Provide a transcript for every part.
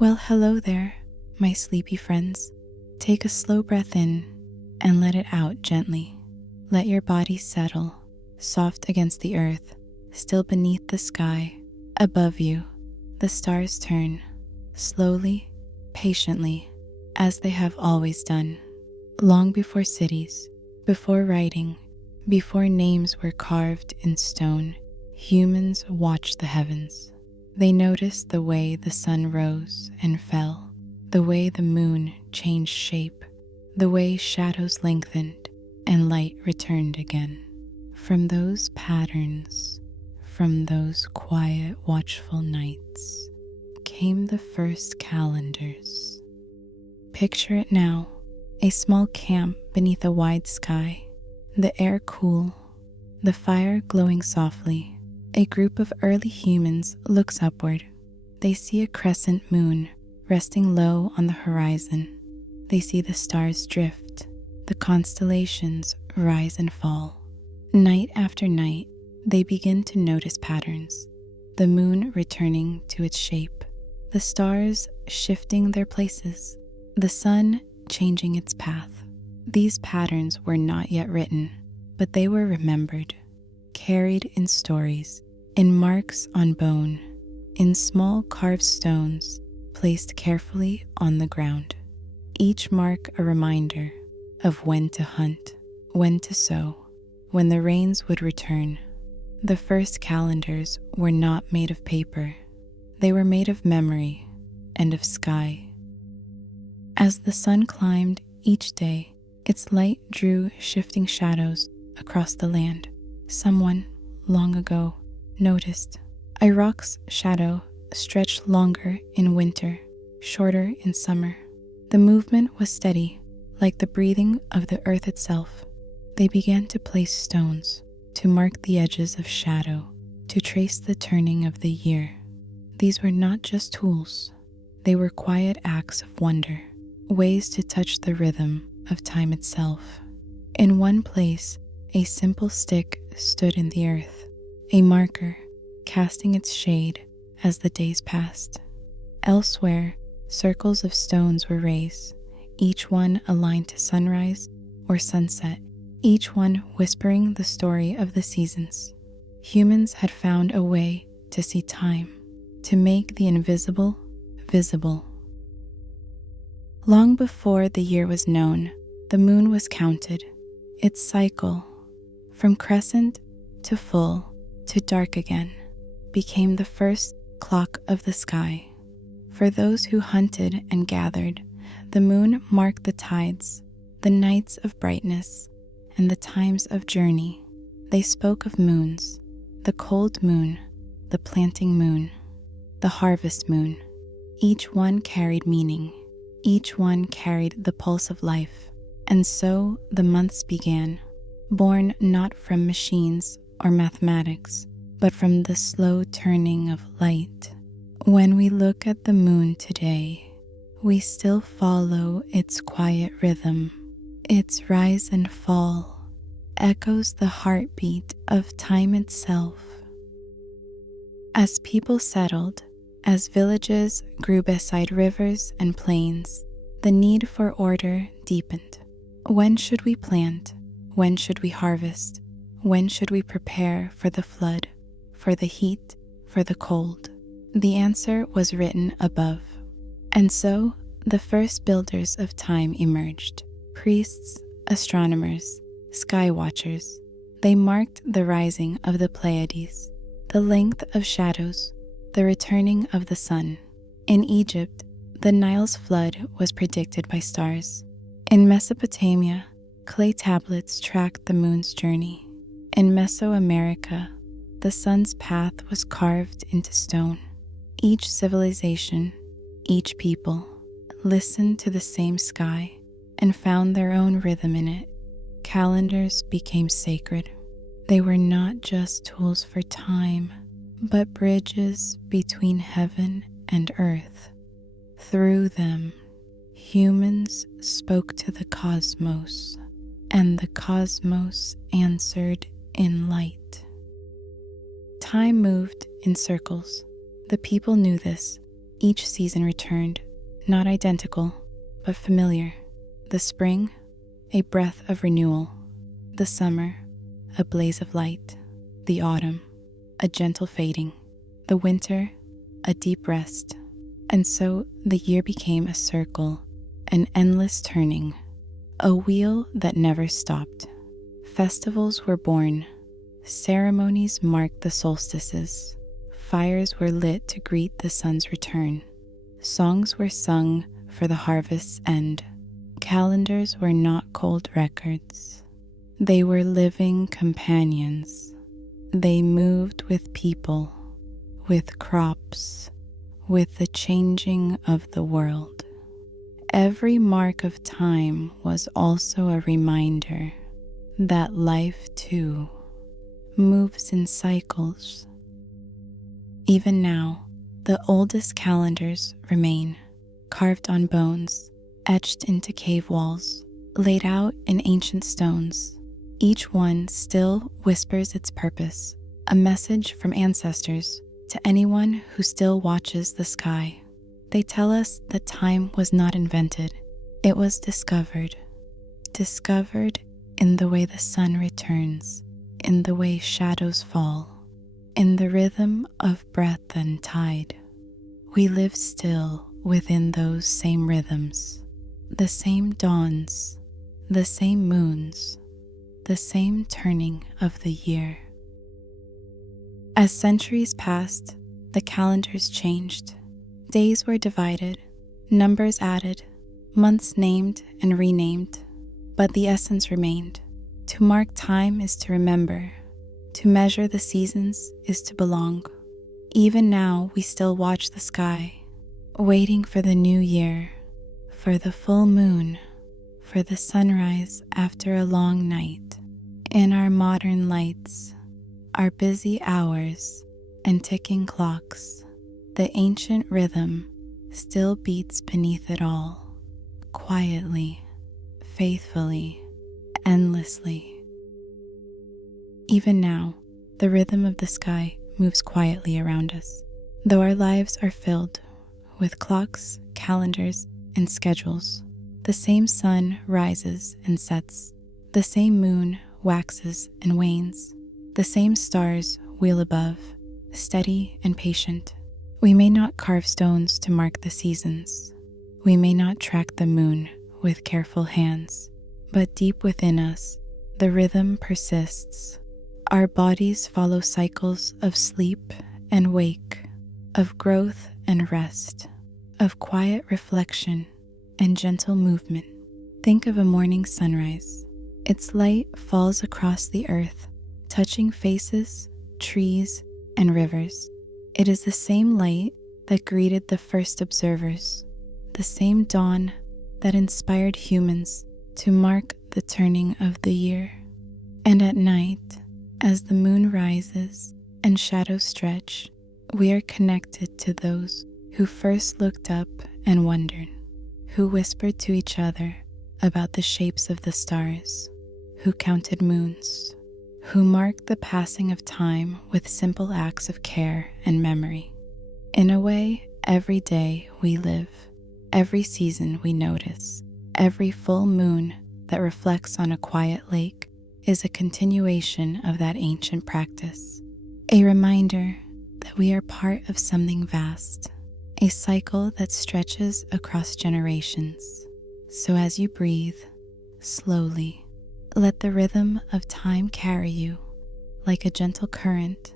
Well, hello there, my sleepy friends. Take a slow breath in and let it out gently. Let your body settle, soft against the earth, still beneath the sky. Above you, the stars turn, slowly, patiently, as they have always done. Long before cities, before writing, before names were carved in stone, humans watched the heavens. They noticed the way the sun rose and fell, the way the moon changed shape, the way shadows lengthened and light returned again. From those patterns, from those quiet, watchful nights, came the first calendars. Picture it now, a small camp beneath a wide sky, the air cool, the fire glowing softly. A group of early humans looks upward. They see a crescent moon resting low on the horizon. They see the stars drift, the constellations rise and fall. Night after night, they begin to notice patterns. The moon returning to its shape, the stars shifting their places, the sun changing its path. These patterns were not yet written, but they were remembered, carried in stories, in marks on bone, in small carved stones placed carefully on the ground. Each mark a reminder of when to hunt, when to sow, when the rains would return. The first calendars were not made of paper. They were made of memory and of sky. As the sun climbed each day, its light drew shifting shadows across the land. Someone, long ago, noticed a rock's shadow stretched longer in winter, shorter in summer. The movement was steady, like the breathing of the earth itself. They began to place stones, to mark the edges of shadow, to trace the turning of the year. These were not just tools. They were quiet acts of wonder, ways to touch the rhythm of time itself. In one place, a simple stick stood in the earth, a marker casting its shade as the days passed. Elsewhere, circles of stones were raised, each one aligned to sunrise or sunset, each one whispering the story of the seasons. Humans had found a way to see time, to make the invisible visible. Long before the year was known, the moon was counted. Its cycle, from crescent to full to dark again, became the first clock of the sky. For those who hunted and gathered, the moon marked the tides, the nights of brightness, and the times of journey. They spoke of moons, the cold moon, the planting moon, the harvest moon. Each one carried meaning. Each one carried the pulse of life. And so the months began, born not from machines or mathematics, but from the slow turning of light. When we look at the moon today, we still follow its quiet rhythm. Its rise and fall echoes the heartbeat of time itself. As people settled, as villages grew beside rivers and plains, the need for order deepened. When should we plant? When should we harvest? When should we prepare for the flood, for the heat, for the cold? The answer was written above. And so the first builders of time emerged. Priests, astronomers, sky watchers. They marked the rising of the Pleiades, the length of shadows, the returning of the sun. In Egypt, the Nile's flood was predicted by stars. In Mesopotamia, clay tablets tracked the moon's journey. In Mesoamerica, the sun's path was carved into stone. Each civilization, each people, listened to the same sky and found their own rhythm in it. Calendars became sacred. They were not just tools for time, but bridges between heaven and earth. Through them, humans spoke to the cosmos, and the cosmos answered in light. Time moved in circles. The people knew this. Each season returned, not identical, but familiar. The spring, a breath of renewal. The summer, a blaze of light. The autumn, a gentle fading. The winter, a deep rest. And so the year became a circle, an endless turning, a wheel that never stopped. Festivals were born. Ceremonies marked the solstices. Fires were lit to greet the sun's return. Songs were sung for the harvest's end. Calendars were not cold records. They were living companions. They moved with people, with crops, with the changing of the world. Every mark of time was also a reminder that life, too, moves in cycles. Even now, the oldest calendars remain, carved on bones, etched into cave walls, laid out in ancient stones. Each one still whispers its purpose, a message from ancestors to anyone who still watches the sky. They tell us that time was not invented, it was discovered. Discovered in the way the sun returns, in the way shadows fall, in the rhythm of breath and tide. We live still within those same rhythms, the same dawns, the same moons, the same turning of the year. As centuries passed, the calendars changed. Days were divided, numbers added, months named and renamed, but the essence remained. To mark time is to remember. To measure the seasons is to belong. Even now we still watch the sky, waiting for the new year, for the full moon, for the sunrise after a long night. In our modern lights, our busy hours and ticking clocks, the ancient rhythm still beats beneath it all, quietly, faithfully, endlessly. Even now, the rhythm of the sky moves quietly around us, though our lives are filled with clocks, calendars, and schedules. The same sun rises and sets, the same moon waxes and wanes, the same stars wheel above, steady and patient. We may not carve stones to mark the seasons. We may not track the moon with careful hands, but deep within us, the rhythm persists. Our bodies follow cycles of sleep and wake, of growth and rest, of quiet reflection and gentle movement. Think of a morning sunrise. Its light falls across the earth, touching faces, trees, and rivers. It is the same light that greeted the first observers, the same dawn that inspired humans to mark the turning of the year. And at night, as the moon rises and shadows stretch, we are connected to those who first looked up and wondered, who whispered to each other about the shapes of the stars, who counted moons, who marked the passing of time with simple acts of care and memory. In a way, every day we live, every season we notice, every full moon that reflects on a quiet lake is a continuation of that ancient practice, a reminder that we are part of something vast, a cycle that stretches across generations. So as you breathe, slowly, let the rhythm of time carry you like a gentle current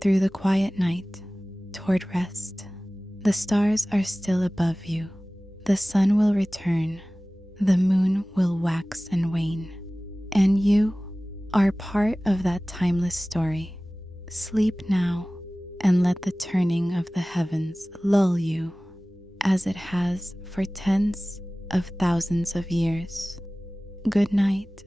through the quiet night toward rest. The stars are still above you. The sun will return. The moon will wax and wane. And you are part of that timeless story. Sleep now and let the turning of the heavens lull you as it has for tens of thousands of years. Good night.